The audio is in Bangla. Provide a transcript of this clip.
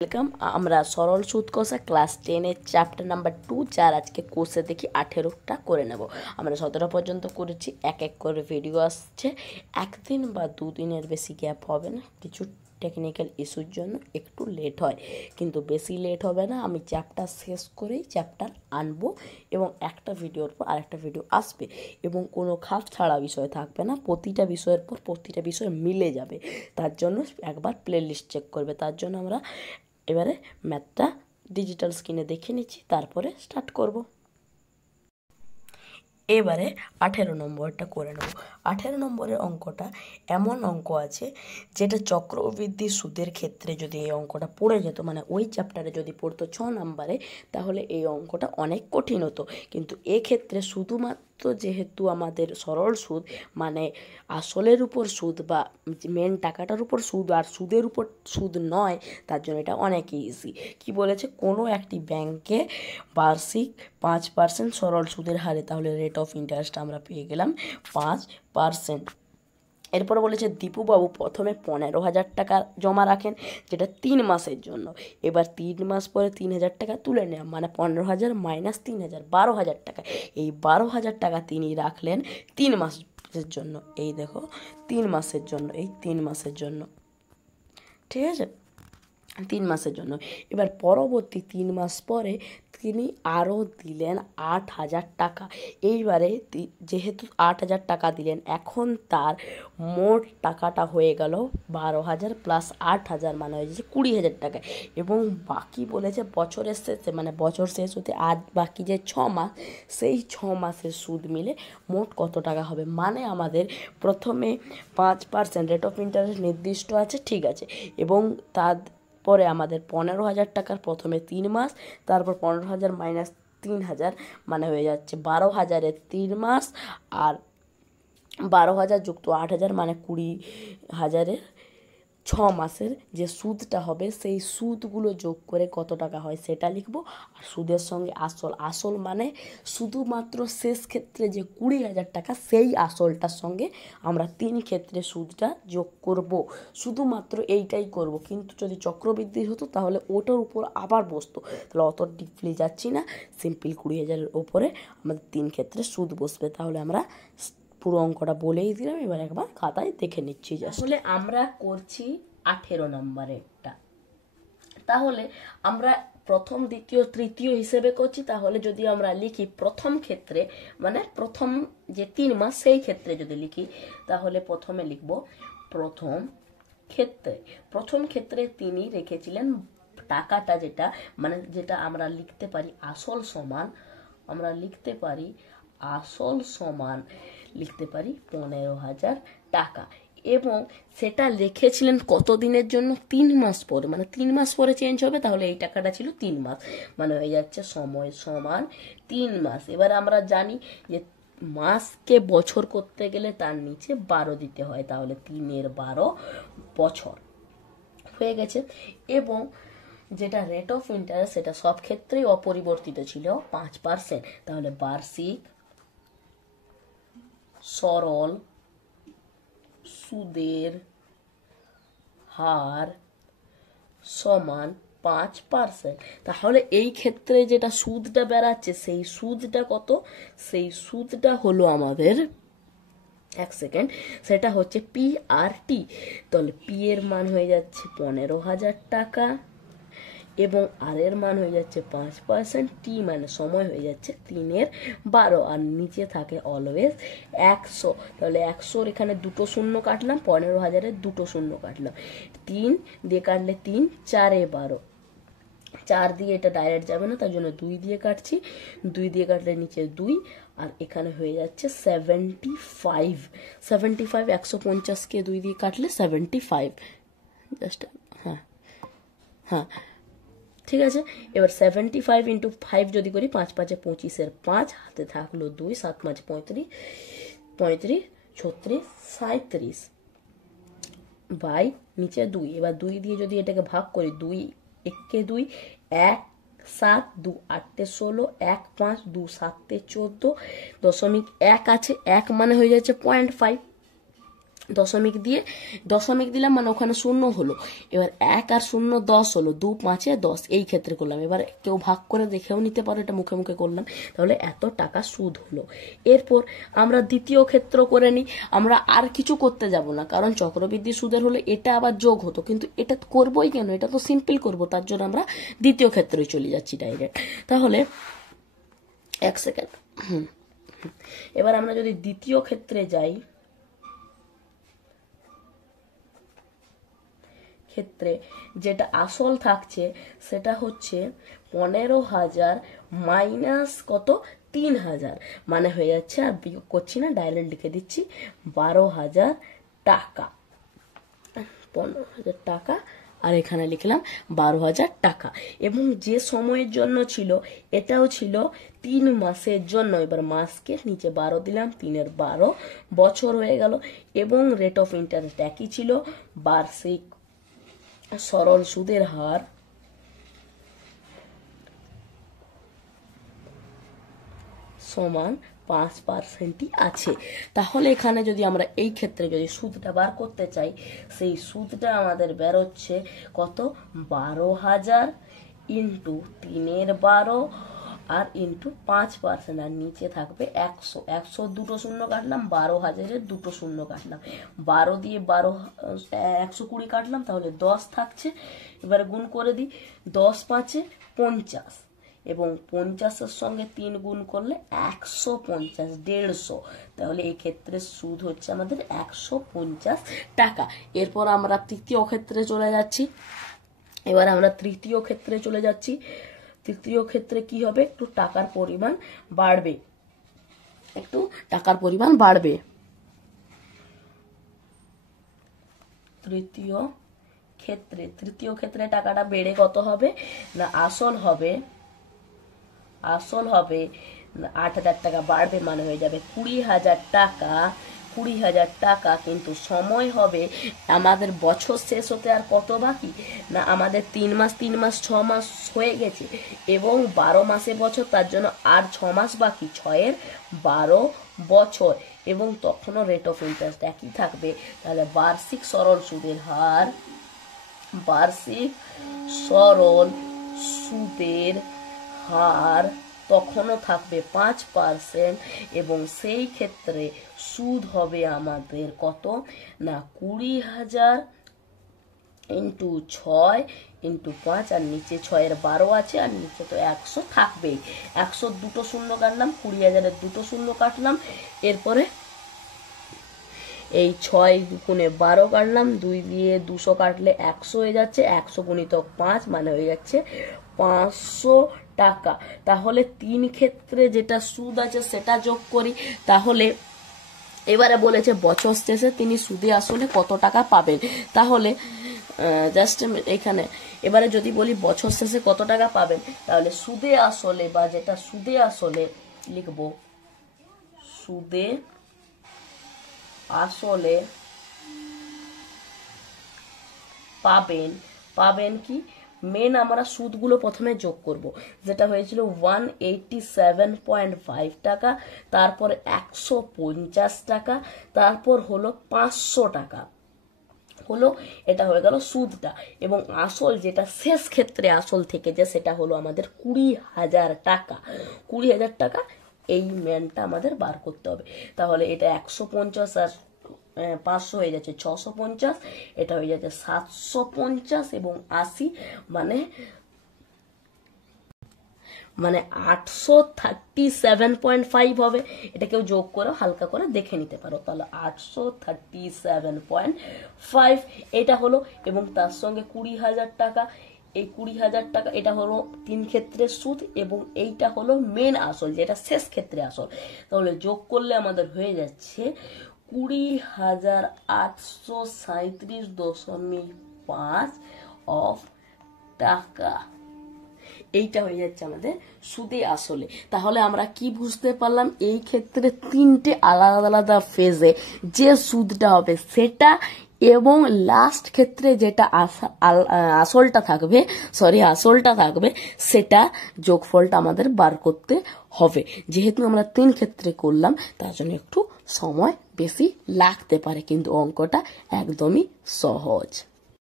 ওয়েলকাম। আমরা সরল সুদ কষা ক্লাস 10-এর চ্যাপ্টার নাম্বার 2 যার আজকে কোর্সে দেখি 18টা করে নেব। আমরা 17 পর্যন্ত করেছি, এক এক করে ভিডিও আসছে। একদিন বা দুদিনের বেশি গ্যাপ হবে না, কিছু টেকনিক্যাল ইস্যুর জন্য একটু লেট হয়, কিন্তু বেশি লেট হবে না। আমি চ্যাপ্টার শেষ করেই চ্যাপ্টার আনবো এবং একটা ভিডিওর পর আরেকটা ভিডিও আসবে এবং কোনো খাপ ছাড়া বিষয় থাকবে না। প্রতিটা বিষয়ের পর প্রতিটা বিষয় মিলে যাবে, তার জন্য একবার প্লে লিস্ট চেক করবে। তার জন্য আমরা এবারে ম্যাথটা ডিজিটাল স্ক্রিনে দেখে নিচ্ছি, তারপরে স্টার্ট করব। এবারে 18 নম্বরটা করে নেব। 18 নম্বরের অঙ্কটা এমন অঙ্ক আছে যেটা চক্রবৃদ্ধি সুদের ক্ষেত্রে যদি এই অঙ্কটা পড়ে যেত, মানে ওই চ্যাপ্টারে যদি পড়তো 6 নম্বরে, তাহলে এই অঙ্কটা অনেক কঠিন হতো। কিন্তু এক্ষেত্রে শুধুমাত্র যেহেতু আমাদের সরল সুদ মানে আসলের উপর সুদ বা মেন টাকাটার উপর সুদ আর সুদের উপর সুদ নয়, তার জন্য এটা অনেক ইজি। কি বলেছে, কোনো একটি ব্যাংকে বার্ষিক 5% সরল সুদের হারে, তাহলে রেট অফ ইন্টারেস্ট আমরা পেয়ে গেলাম 5%। এরপরে বলেছে দীপুবাবু প্রথমে 15,000 টাকা জমা রাখেন, যেটা 3 মাসের জন্য। এবার 3 মাস পরে 3,000 টাকা তুলে নেওয়া, মানে 15,000 মাইনাস 3,000 12,000 টাকা। এই 12,000 টাকা তিনি রাখলেন 3 মাসের জন্য। এই দেখো 3 মাসের জন্য, এই 3 মাসের জন্য, ঠিক আছে, 3 মাসের জন্য। এবার পরবর্তী 3 মাস পরে তিনি আরও দিলেন 8,000 টাকা। এইবারে যেহেতু 8,000 টাকা দিলেন, এখন তার মোট টাকাটা হয়ে গেল 12,000 প্লাস 8,000, মানে হয়ে যাচ্ছে 20,000 টাকা। এবং বাকি বলেছে বছরের শেষে, মানে বছর শেষ হতে আজ বাকি যে 6 মাস, সেই 6 মাসের সুদ মিলে মোট কত টাকা হবে। মানে আমাদের প্রথমে 5% রেট অফ ইন্টারেস্ট নির্দিষ্ট আছে, ঠিক আছে, এবং তারপরে আমাদের 15,000 টাকার প্রথমে 3 মাস, তারপর 15,000 মাইনাস 3,000, মানে হয়ে যাচ্ছে 12,000-এর 3 মাস, আর 12,000 যুক্ত 8,000 মানে 20,000-এর 6 মাসের যে সুদটা হবে, সেই সুদগুলো যোগ করে কত টাকা হয় সেটা লিখবো। আর সুদের সঙ্গে আসল মানে শুধুমাত্র শেষ ক্ষেত্রে যে 20,000 টাকা, সেই আসলটার সঙ্গে আমরা 3 ক্ষেত্রে সুদটা যোগ করব। শুধুমাত্র এইটাই করব, কিন্তু যদি চক্রবৃদ্ধি হতো তাহলে ওটার উপর আবার বসতো, তাহলে অত ডিপলি যাচ্ছি না। সিম্পল 20,000-এর ওপরে আমাদের 3 ক্ষেত্রে সুদ বসবে। তাহলে আমরা পুরো অঙ্কটা বলেই দিলাম, এবার একবার খাতায় দেখে নিচ্ছি। আসলে আমরা করছি 18 নম্বরেরটা, তাহলে আমরা প্রথম দ্বিতীয় তৃতীয় হিসেবে করছি। তাহলে যদি আমরা লিখি প্রথম ক্ষেত্রে, মানে প্রথম যে 3 মাস সেই ক্ষেত্রে যদি লিখি, তাহলে প্রথমে লিখব প্রথম ক্ষেত্রে। প্রথম ক্ষেত্রে তিনি রেখেছিলেন টাকাটা, যেটা মানে যেটা আমরা লিখতে পারি আসল সমান, আমরা লিখতে পারি আসল সমান, লিখতে পারি 15,000 টাকা। এবং সেটা লিখেছিলেন কত দিনের জন্য, 3 মাস পরে, মানে 3 মাস পরে চেঞ্জ হবে। তাহলে এই টাকাটা ছিল 3 মাস, মানে হয়ে যাচ্ছে সময় সমান 3 মাস। এবার আমরা জানি যে মাসকে বছর করতে গেলে তার নিচে 12 দিতে হয়, তাহলে 3-এর 12 বছর হয়ে গেছে। এবং যেটা রেট অফ ইন্টারেস্ট, সেটা সব ক্ষেত্রেই অপরিবর্তিত ছিল 5%, তাহলে বার্ষিক সরল সুদের হার সমান 5%। তাহলে এই ক্ষেত্রে যেটা সুদটা বেড়াচ্ছে, সেই সুদটা কত, সেই সুদটা হলো আমাদের, এক সেকেন্ড, সেটা হচ্ছে পি আর টি। তাহলে পি এর মান হয়ে যাচ্ছে 15,000 টাকা এবং আর এর মান হয়ে যাচ্ছে 5%, টি মানে সময় হয়ে যাচ্ছে 3-এর 12, আর নিচে থাকে অলওয়েজ 100। তাহলে 100-র এখানে দুটো শূন্য কাটলাম, 15,000-এর দুটো শূন্য কাটলাম, 3 দিয়ে কাটলে 3, 4-এ 12, 4 দিয়ে এটা ডাইরেক্ট যাবে না, তার জন্য 2 দিয়ে কাটছি, 2 দিয়ে কাটলে নিচে 2, আর এখানে হয়ে যাচ্ছে 75। 150-কে 2 দিয়ে কাটলে 75, জাস্ট, হ্যাঁ হ্যাঁ, ঠিক আছে। এবার 75 ইন্টু 5 যদি করি, 5 5-এ 25-এর 5, হাতে থাকলো 2, 7 5 35, 35 36 37 বাই নিচে 2। এবার 2 দিয়ে যদি এটাকে ভাগ করি, 2 1-কে 2, 1 7 2 8-এ 16, 1 5 2 7-এ 14, 0.1 আছে, 1 মানে হয়ে যাচ্ছে 0.5, দশমিক দিলাম মানে ওখানে শূন্য হলো, এবার 1 আর 0 10 হলো, 2 5 10, এই ক্ষেত্রে করলাম। এবার কেউ ভাগ করে দেখেও নিতে পারো, এটা মুখে মুখে করলাম, তাহলে এত টাকা সুদ হলো। এরপর আমরা দ্বিতীয় ক্ষেত্র করে নিই, আমরা আর কিছু করতে যাব না, কারণ চক্রবৃদ্ধি সুদের হলে এটা আবার যোগ হতো, কিন্তু এটা করবোই কেন, এটা তো সিম্পল করব, তার জন্য আমরা দ্বিতীয় ক্ষেত্রে চলে যাচ্ছি ডাইরেক্ট। তাহলে 1 সেকেন্ড, এবার আমরা যদি দ্বিতীয় ক্ষেত্রে যাই, ক্ষেত্রে যেটা আসল থাকছে সেটা হচ্ছে 15,000 মাইনাস কত 3,000, মানে হয়ে যাচ্ছে, আর বিয়োগ করছি না, ডাইরেক্ট লিখে দিচ্ছি 12,000 টাকা, 15,000 টাকা, আর এখানে লিখলাম 12,000 টাকা। এবং যে সময়ের জন্য ছিল এটাও ছিল 3 মাসের জন্য। এবার মাসকে নিচে 12 দিলাম, 3 এর 12 বছর হয়ে গেল। এবং রেট অফ ইন্টারেস্ট একই ছিল, বার্ষিক সরল সুদের হার সমান 5%ই আছে। তাহলে এখানে যদি আমরা এই ক্ষেত্রে যদি সুদটা বার করতে চাই, সেই সুদটা আমাদের বেরোচ্ছে কত, 12,000 ইন্টু 3 এর 12 আর ইন্টু 5%, আর নিচে থাকবে 100। 100 দুটো শূন্য কাটলাম, 12,000-এর দুটো শূন্য কাটলাম, 12 দিয়ে 120 কাটলাম, তাহলে 10 থাকছে। এবার গুণ করে দিই, 10 5 50, এবং 50-এর সঙ্গে 3 গুণ করলে 150, 150, তাহলে এই ক্ষেত্রে সুদ হচ্ছে আমাদের 150 টাকা। এরপর আমরা তৃতীয় ক্ষেত্রে চলে যাচ্ছি। তৃতীয় ক্ষেত্রে কি হবে, একটু টাকার পরিমাণ বাড়বে, তৃতীয় ক্ষেত্রে টাকাটা বেড়ে কত হবে না, আসল হবে 8,000 টাকা বাড়বে, মানে হয়ে যাবে 20,000 টাকা। 20,000 টাকা, কিন্তু সময় হবে আমাদের বছর শেষ হতে আর কত বাকি না, আমাদের 3 মাস 6 মাস হয়ে গেছে, এবং 12 মাসে বছর, তার জন্য আর 6 মাস বাকি, 6 এর 12 বছর, এবং তখনও রেট অফ ইন্টারেস্ট একই থাকবে। তাহলে বার্ষিক সরল সুদের হার তখনও থাকবে 5%, এবং সেই ক্ষেত্রে সুদ হবে আমাদের কত না, 20,000 ইন্টু 6 ইন্টু 5, আর নিচে 6 এর 12 আছে, আর নিচে তো 100 থাকবেই। 100 দুটো শূন্য কাটলাম, 20,000-এর দুটো শূন্য কাটলাম, এরপরে এই 6 গুণে 12 কাটলাম, 2 দিয়ে 200 কাটলে 100 হয়ে যাচ্ছে, 100 গুণিতক 5 মানে হয়ে যাচ্ছে 500 টাকা। তাহলে 3 ক্ষেত্রে যেটা সুদ আছে সেটা যোগ করি। তাহলে এবারে বলেছে বছর শেষে তিনি সুদে আসলে কত টাকা পাবেন। তাহলে জাস্ট এখানে এবারে যদি বলি বছর শেষে কত টাকা পাবেন, তাহলে সুদে আসলে বা যেটা সুদে আসলে লিখবো, সুদে আসলে পাবেন কি, মেন আমরা সুদগুলো প্রথমে যোগ করব, যেটা হয়েছিল 187.5 টাকা, তারপর 150 টাকা, তারপর হলো 500 টাকা হলো, এটা হয়ে গেল সুদটা। এবং আসল যেটা শেষ ক্ষেত্রে আসল থেকে যে সেটা হলো আমাদের 20,000 টাকা। 20,000 টাকা, এই ম্যানটা আমাদের বার করতে হবে। তাহলে এটা 150 আর 500 হয়ে যাচ্ছে 650, এটা হয়ে যাচ্ছে 750 এবং 80, মানে 837.5 হবে। এটা কেউ যোগ করে হালকা করে দেখে নিতে পারো। তাহলে 837.5 এটা হলো, এবং তার সঙ্গে 20,000 টাকা, এই 20,000 টাকা এটা হলো 3 ক্ষেত্রের সুদ, এবং এইটা হলো মেন আসল যেটা শেষ ক্ষেত্রে আসল। তাহলে যোগ করলে আমাদের হয়ে যাচ্ছে 20,837.5 অফ টাকা। এইটা হয়ে যাচ্ছে আমাদের সুদে আসলে। তাহলে আমরা কি বুঝতে পারলাম, এই ক্ষেত্রে 3টে আলাদা আলাদা ফেজে যে সুদটা হবে সেটা, এবং লাস্ট ক্ষেত্রে যেটা আসলটা থাকবে সেটা যোগফলটা আমাদের বার করতে হবে। যেহেতু আমরা 3 ক্ষেত্রে করলাম তার জন্য একটু সময় বেশি লাগতে পারে, কিন্তু অঙ্কটা একদমই সহজ।